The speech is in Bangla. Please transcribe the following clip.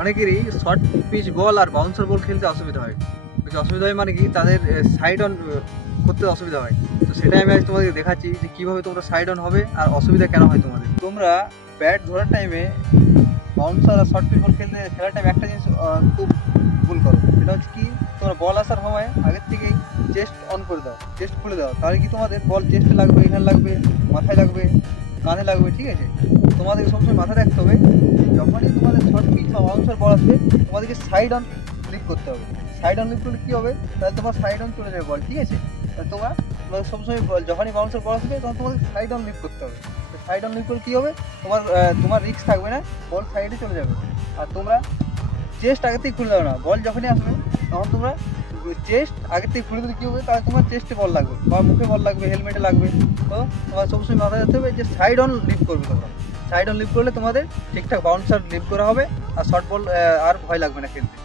অনেকেরই শর্ট পিচ বল আর বাউন্সার বল খেলতে অসুবিধা হয়। অসুবিধা হয় মানে কি, তাদের সাইড অন করতে অসুবিধা হয়। তো সেটাই আমি আজ তোমাদেরকে দেখাচ্ছি যে কীভাবে তোমরা সাইড অন হবে আর অসুবিধা কেন হয় তোমাদের। তোমরা ব্যাট ধরার টাইমে বাউন্সার আর শর্ট পিচ বল খেলার টাইমে একটা জিনিস খুব ভুল করো, সেটা হচ্ছে কি, তোমরা বল আসার সময় আগের থেকেই চেস্ট অন করে দাও, চেস্ট খুলে দাও। তাহলে কি তোমাদের বল চেস্টে লাগবে, এখানে লাগবে, মাথায় লাগবে, কাঁধে লাগবে, ঠিক আছে। তোমাদের সবসময় মাথায় রাখতে হবে যখনই তোমাদের শর্ট পিচ বা বাউন্সার বল আসবে তোমাদেরকে সাইড অন লিপ করতে হবে। সাইড অন লিপ করলে কী হবে, তাহলে তোমার সাইড অন চলে যাবে বল, ঠিক আছে। তোমরা সবসময় যখনই বাউন্সার বল আসবে তখন তোমাদের সাইড অন লিপ করতে হবে। সাইড অন লিপ করলে কী হবে, তোমার রিস্ক থাকবে না, বল সাইডে চলে যাবে। আর তোমরা চেস্ট আগের থেকে খুলে দাও না, বল যখনই আসবে তখন তোমরা চেস্ট আগের থেকে খুলে দিলে কী হবে, তাহলে তোমার চেস্টে বল লাগবে বা মুখে বল লাগবে, হেলমেটে লাগবে। তো তোমার সবসময় মাথায় রাখতে হবে যে সাইড অন লিপ করবে। তোমরা সাইড অন লিপ করলে তোমাদের ঠিকঠাক বাউন্সার লিপ করা হবে আর শর্ট বল আর ভয় লাগবে না খেলতে।